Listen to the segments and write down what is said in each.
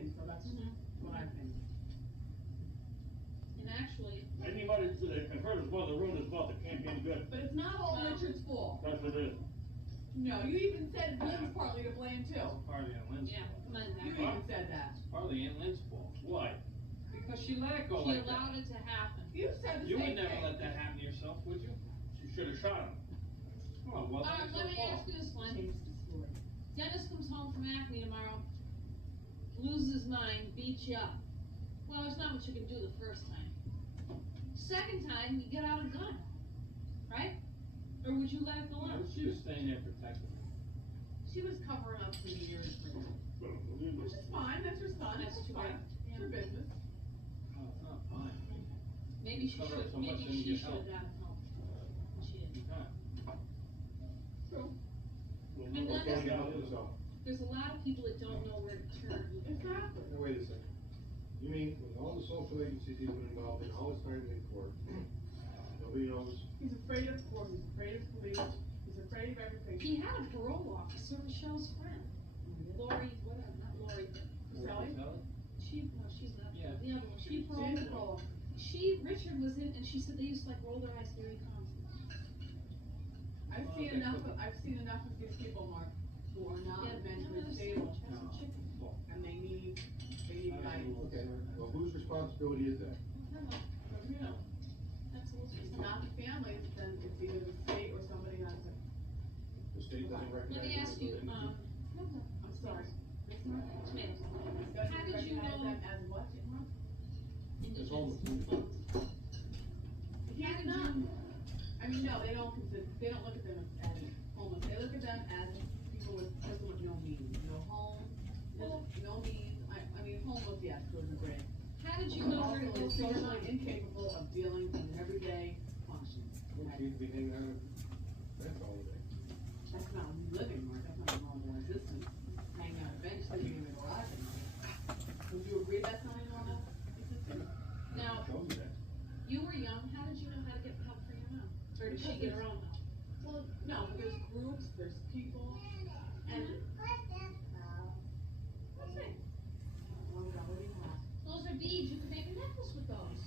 think so, that's what I think. And actually, Anybody that heard as well, the road is well, it can't be any good. But it's not all Richard's fault. That's what it is. No, you even said Lynn's partly to blame too. Partly Aunt Lynn's yeah, fault. come on, You Zach. even said that. Partly Aunt Lynn's fault. Why? Because she let it go She like that. allowed it to happen. You said the You same would thing. never let that happen to yourself, would you? She should have shot him. Oh, well, Alright, that's let her me fault. ask you this one. Change the story. Dennis comes home from Acme tomorrow, loses his mind, beats you up. Well, it's not what you can do the first time. Second time, you get out a gun, right? Or would you let it go No, on? she was staying there protecting her. She was covering up for years, which is fine, that's her son, That's that's too fine, bad. it's her business. Oh, it's not fine. Maybe she Cover up should, so much, maybe then you she get should help. have gotten help. And she didn't. You can't. True. And then Okay, yeah, So, there's a lot of people that don't know where to turn. Exactly. now wait a second. You mean when all the social agencies he's been involved in, all his time in court, nobody knows? He's afraid of court, he's afraid of police, he's afraid of everything. He had a parole officer, Michelle's friend, Lori, whatever, not Lori, but Sally? she, no, she's not, Yeah. the other one, she She's paroled. a parole. Richard was in, and she said they used to like roll their eyes very calmly. I've Well, seen they enough, could- I've seen enough of these people, Mark, who are not Yeah, mentally no, stable, Have some chicken. Well, and they need guidance. Okay, well, whose responsibility is that? No, no, yeah. that's what If she's it's not. not the families, then it's either the state or somebody has to, The state doesn't recognize. Let me him ask as you, an entity? I'm sorry. Tomatoes. Doesn't How did you recognize know- them as what, Mark? It's homeless. He's not, I mean, no, they don't consider, they don't look at them as homeless, they look at them as people with, person with no means, no home, no means, I mean, homeless, yes, goes a grade. How did you know where to go for your Socially money? incapable of dealing with an everyday function. Well, she'd be hanging out of, that's all day. That's not living, Mark, that's not a normal existence, hanging out a bench, sleeping in the garage at night. Would you agree that's not a normal existence? Now, Tells you that. you were young, how did you know how to get help for your mom? Or did she get her own help? Well, no, but there's groups, there's people, and. What's it? Well, we already have. Those are beads, you can make a necklace with those.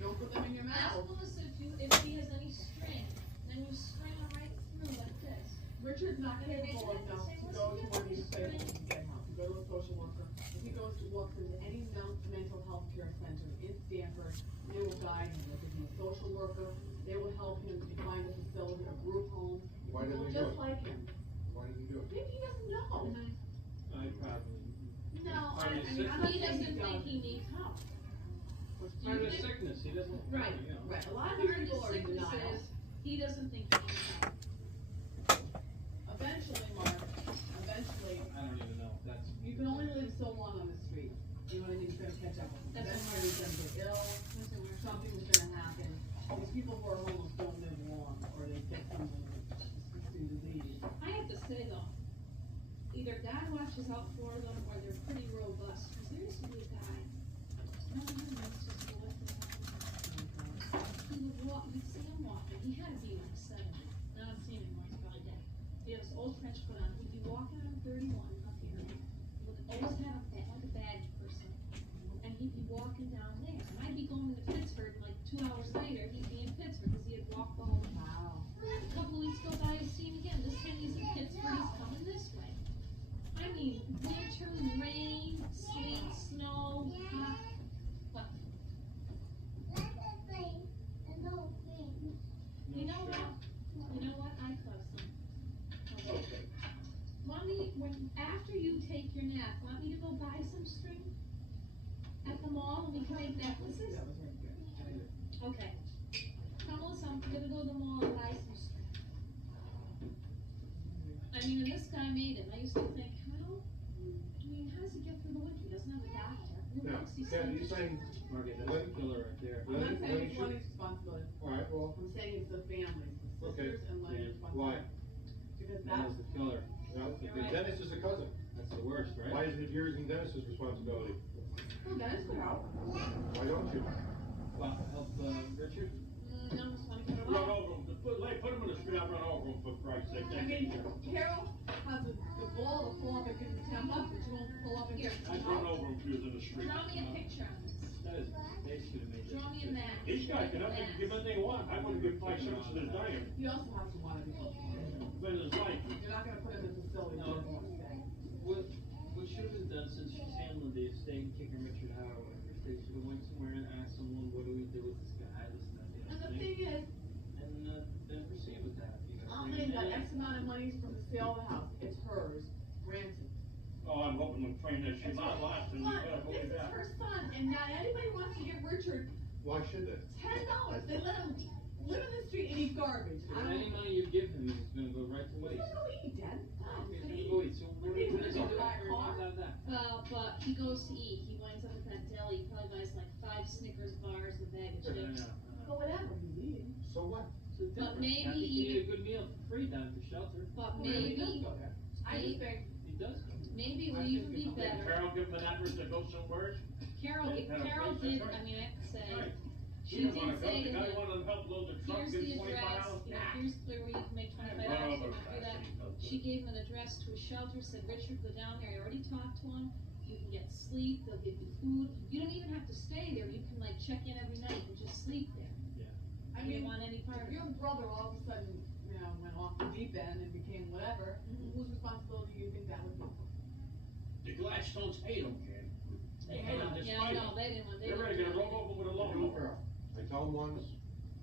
Don't put them in your Ask mouth. Melissa if she has any string, then you string them right through like this. Richard's not capable enough to go to one of these places and get help, to go to a social worker. If he goes to walk into any mental health care center in Stanford, they will guide him, they will be a social worker, they will help him to find a facility, a group home. Why doesn't People he do just it? like him. Why didn't he do it? Maybe he doesn't know. I probably. No, Part of his I mean, I'm not He saying doesn't he think doesn't. he needs help. Part of his sickness, he doesn't. Right, You know. right, a lot of Part of people his are in sickness denial. is, he doesn't think he needs help. Eventually, Mark, eventually, I don't even know if that's. you can only live so long on the street. You know what I mean? It's gonna catch up with you. That's Eventually, he's gonna get ill, something is gonna happen. These people who are homeless don't live long, or they get something with disgusting disease. I have to say though, either God watches out for them or they're pretty robust, cause there used to be a guy, no, it's just a left he would walk, you'd see him walking, he had to be like 70, I don't see him anymore, he's probably dead. He had this old trench coat on, he'd be walking on 31 up here, would always have a bag, like a badge person, and he'd be walking down there, and I'd be going to Pittsburgh, and like 2 hours later, he'd be in Pittsburgh, cause he had walked the whole time. Wow. A couple weeks goes by, I see him again, this time he's in Pittsburgh, he's coming this way. I mean, winter, rain, sleet, snow, hot, what? You know what? You know what? I close them. Okay. Want me, after you take your nap, want me to go buy some string? At the mall, and we can make necklaces? That was very good. Okay. Come Melissa, I'm gonna go to the mall and buy some string. I mean, and this guy made it, I used to think, how, I mean, how does he get through the winter? He doesn't have a doctor. Who Now, makes these Ken, things? you saying, Margaret, that's the killer right there. I'm not Lenny- saying Lenny it's should- Lenny's responsibility, all right, well, I'm saying it's the families, the Okay. sisters and Lenny's Yeah. responsibility. why? Because That that's, is the killer. Well, You're right. Dennis is a cousin. That's the worst, right? Why isn't it yours and Dennis's responsibility? well, Dennis could help. Why don't you? Well, help, Richard? No, just wanna get it No, off. no, Put them in the street, I'll run over them for Christ's sake. I That's mean, easier. Carol has the ball to pull up and give him 10 bucks, but you won't pull up and give him 10 I'd run bucks. over them if he was in the street. Draw me a picture on this. That is, they should have made that. Draw me a map. These guys can up and give anything they want, I wouldn't give 5 cents to this dime, You also have to want to be close. but it's like, You're not gonna put him in facilities No. where he wants to stay. What should have been done since she's handling the estate, kicking Richard out, or whatever, they should have went somewhere and asked someone, what do we do with this guy, this, and that, the And other the thing. thing is, Then proceed with that, you know. Alan got X amount of money from the sale of the house, it's hers, granted. oh, I'm hoping the train that she's not lost, and you But better hold this it is back. her son, and now anybody wants to give Richard Why should they? $10, they let him live in the street and eat garbage. I And don't. any money you give him, he's gonna go right to He's waste. not gonna eat, Dad. No, He's he's gonna gonna go eat. eat, so What what are you does he gonna do do, buy a after he car? runs out of that? Well, but he goes to eat, he winds up at that deli, he probably buys like 5 Snickers bars, a bag of I know, chips. But whatever, he's eating. So what? It's a difference. maybe Happy to even- eat a good meal for free down at the shelter. But Well, he does maybe, go there. I just think, He does. maybe it I would think even be it's- Did better. Carol give him an address to go somewhere? Carol, if Yeah, Carol that's did, right. I mean, I have to say, Right. she didn't wanna did go. say The to guy him, wanted to help load the truck, here's give the 25 address, hours. you know, here's where we can make $25, Run you over know, do that. fast. She gave him an address to a shelter, said, Richard, go down there, I already talked to him, you can get sleep, they'll give you food, you don't even have to stay there, you can like check in every night and just sleep there. I You mean, don't want any part if of it. your brother all of a sudden, you know, went off the deep end and became whatever, whose responsibility do you think that would be? The Gladstones hate him, Ken. They hate him, Yeah, despite no, him. they didn't want, they They're didn't. ready to want roll over with a I do it lawnmower. for, I tell them once,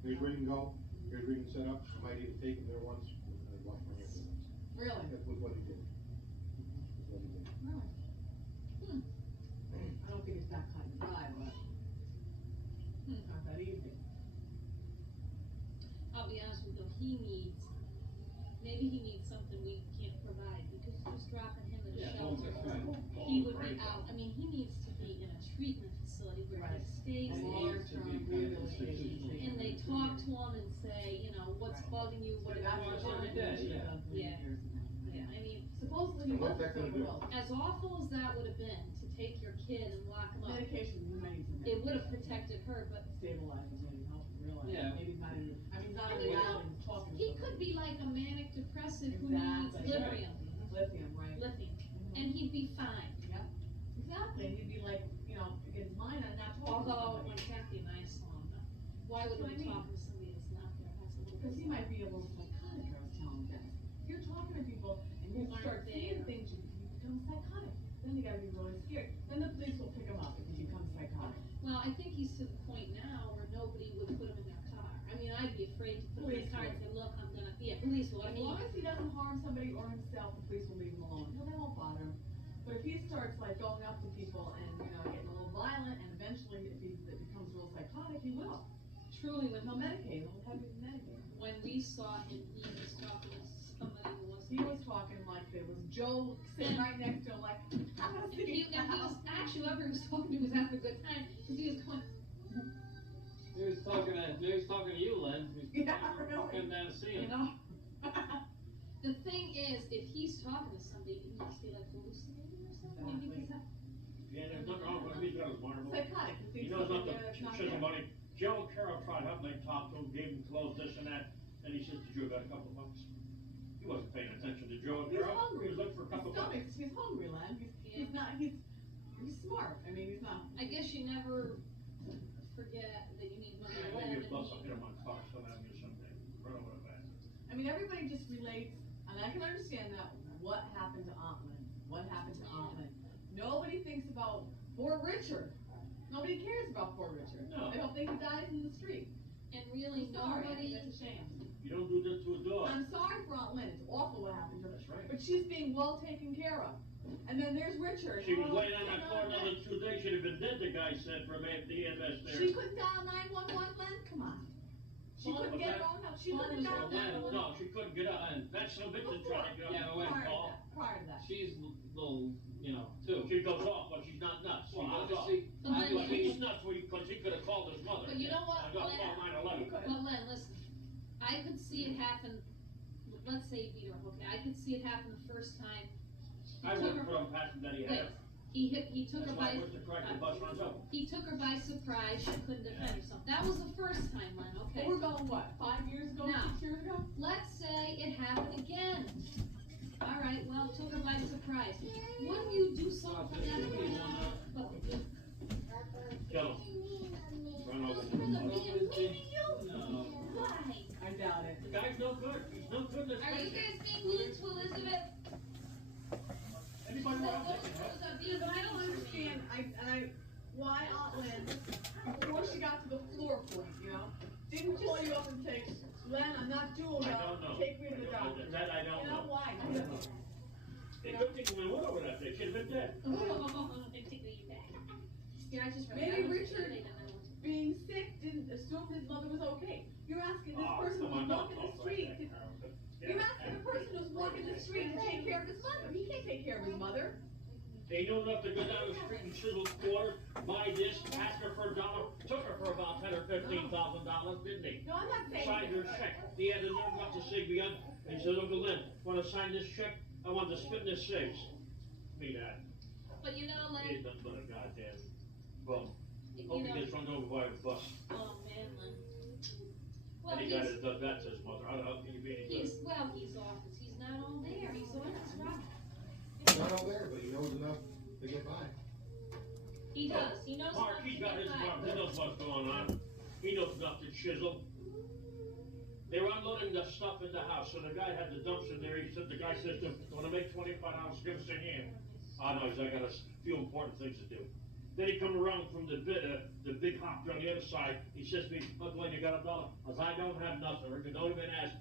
here's where you can go, here's where you can set up, I might even take him there once, and wash my hands of it. Really? That was what he did. That's what he did. I don't think it's that cut and dry, but it's not that easy. I'll be honest with you, maybe he needs something we can't provide, because just dropping him at a Yeah, shelter, that's right. he would be out, I mean, he needs to be in a treatment facility where he Right. stays And there. long-term kind of rehabilitation. institutional. And they talk to him and say, you know, what's bugging you, what So do you that's want what to every do? day, she's yeah. done for Yeah. years now. Yeah, I mean, Supposedly he And what's was that gonna sober do? else. as awful as that would have been, to take your kid and lock him up, Medication, he might need some it would have medication. protected her, but Stabilizes, maybe help him realize, Yeah. maybe he's not even, I mean, he's not I in mean, reality, he's talking to he somebody. could be like a manic depressive who Exactly. needs lithium, Lithium, right? lithium, Mhm. and he'd be fine. Exactly, and he'd be like, you know, get his mind on not talking to Although, somebody. when Kathy and I saw him, why would That's what we I mean. talk to somebody that's not there, that's a little Because he bizarre. might be a little psychotic, I was telling him. If you're talking to people and you Who aren't start seeing there. things, you become psychotic. Then you gotta be really scared. Then the police will pick him up if he becomes psychotic. Well, I think he's to the point now where nobody would put him in their car. I mean, I'd be afraid to put him in Police a car and would. say, look, I'm gonna, yeah, police will, I As mean, long as he doesn't harm somebody or himself, the police will leave him alone. No, they won't bother him. But if he starts like going up to people and, you know, getting a little violent, and eventually if he becomes real psychotic, he will. truly, when, He'll medicate, he'll have him medicate. when we saw him, he was talking to somebody who wasn't. He was talking like there was Joe sitting right next to him like, I'm gonna see He, now, he was, actually, whoever he was talking to was having a good time, cause he was going, He was talking to you, Len, he was Yeah, really. walking down to see You him. know? the thing is, if he's talking to somebody, he must be like hallucinating or something, maybe he's not. Yeah, there's nothing wrong with him, he's got his marbles. Psychotic, he He thinks knows something not there to that's not shit there. money. Joe and Carol tried helping, they talked to him, gave him clothes, this and that, and he says, did you got a couple bucks? He wasn't paying attention to Joe and He's Carol, he hungry. was looking for a couple His bucks. stomach's, he's hungry, Len, he's Yeah. not, he's smart, I mean, he's not. I guess you never forget that you need money to live, Maybe a and bus, I'll he- get him on Fox, on Avenue someday, run over the back. I mean, everybody just relates, and I can understand that, what happened to Aunt Lynn, what happened to Aunt Lynn. Nobody thinks about poor Richard, nobody cares about poor Richard. No. They don't think he dies in the street. and really I'm sorry, I nobody, think that's a shame. You don't do this to a dog. I'm sorry for Aunt Lynn, it's awful what happened to her. That's right. But she's being well taken care of. And then there's Richard. She was Oh, laying on that sitting floor on that another 2 days, she'd have been dead, the guy said, from the EMS there. She couldn't dial 911, Len, come on. She Well, couldn't but get her that- own help, she well, couldn't it was dial a Len, 911. No, she couldn't get up, and that's some bitch that tried to get up. Yeah, but wait, Prior to Paul. that, prior to that. She's a little, you know, too. She goes off, but she's not nuts, she Well, goes off. obviously, But Len, But he's nuts, because he could have called his mother. But you know what, I got Len? called 911. well, Len, listen, I could see it happen, let's say he beat her, okay, I could see it happen the first time. He I took wouldn't her- put him past him that he Wait, had. He took That's her why by, Mr. Craig, the bus runs over. he took her by surprise, she couldn't defend herself. That was the first time, Len, But okay? we're going what, 5 years ago, No. 6 years ago? Let's say it happened again. All right, well, took her by surprise. Wouldn't you do something for that right now? But Kill him. Run over you're him. the being mean to you? No. Why? I doubt it. The guy's no good, he's no good, let's Are you face it. guys being mean to Elizabeth? Anybody want to Those are being But I mean don't to me. understand, why Aunt Lynn, before she got to the floor point, you know, didn't call you up and say, Len, I'm not doing I well, don't know. take me to the I don't know. doctor. That I don't You know know. why? I don't know. A good thing we went over that, they should have been dead. They take me back. Yeah, I just read. Maybe I was Richard- reading and then- Being sick didn't assume his mother was okay. You're asking this Oh, person come on, who's don't walking the talk like street, that, to- Carol. you're asking the person who's walking the street to take care of his mother. He can't take care of his mother. They knew enough to go down the street and chisel quarters, buy this, ask her for $1, took her for about $10,000 or $15,000, didn't they? No, I'm not saying. Signed her check. He had the nerve not to say beyond, and he said, Uncle Lynn, wanna sign this check? I want to spit in this safe. Me that. But you know, He like, ain't nothing but a goddamn bum. you Hope he know, gets run over by a bus. oh man, Lynn. Well, Any guy he's, that does that to his mother, I don't know, how can you be any good? he's off, he's not all there, he's on his rock. He's not all there, but he knows enough to get by. He does, he knows Mark, enough to he's got get his by. mark, he knows what's going on. He knows enough to chisel. They were unloading the stuff in the house, so the guy had the dumpster there, the guy says to him, wanna make $25, give us a hand. Oh, no, he said, I got a few important things to do. Then he come around from the big hopper on the other side, he says to me, Uncle Lynn, you got $1? I said, I don't have nothing, Rick, don't even ask.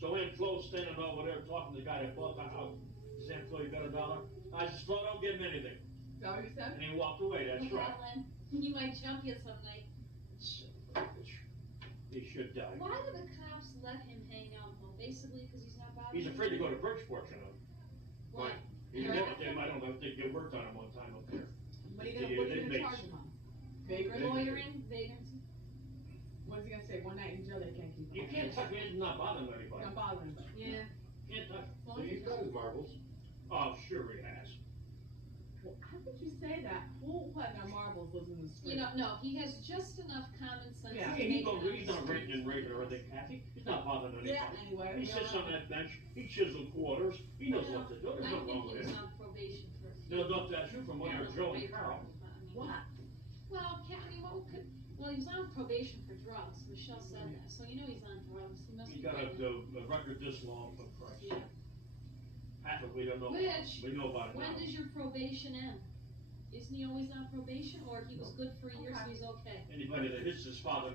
So Aunt Flo's standing over there talking to the guy that bought the house. He said, Aunt Flo, you got $1? I said, Flo, don't give him anything. Is that what you said? And he walked away, that's Yeah, right. Lynn, he might jump you some night. He should die. Why do the cops let him hang out, well, basically, cause he's not bothering? He's afraid to go to Bridgeport, you know. Why? He You're never, asking- I don't know, they worked on him one time up there. What are you Yeah, gonna, what are they you make- gonna charge him on? Vagrant? Loitering, vagrancy. What's he gonna say, 1 night in jail, they can't keep him? You can't touch me, it's not bothering You're anybody. not bothering him. Yeah. Can't touch. But he's got his marbles. Oh, sure he has. Well, how could you say that? Who had their marbles lives in the street? You know, no, he has just enough common sense Yeah. to He make goes, it he's not rating and rating or anything, Kathy. He's not bothering anybody. Yeah, anyway. He sits on that bench, he chisels quarters, he knows what to do, there's I nothing wrong think with he was him. on probation for. No, not that you from under Joe and Carol. What? Well, I mean, well, he was on probation for drugs, Michelle said that, so you know he's on drugs, he must He's be. got getting- a record this long for Christ. Yeah. Half of it we don't know. Which, We know about it now. when does your probation end? Isn't he always on probation, or he was good for a year, so Okay. he's okay? Anybody that hits his father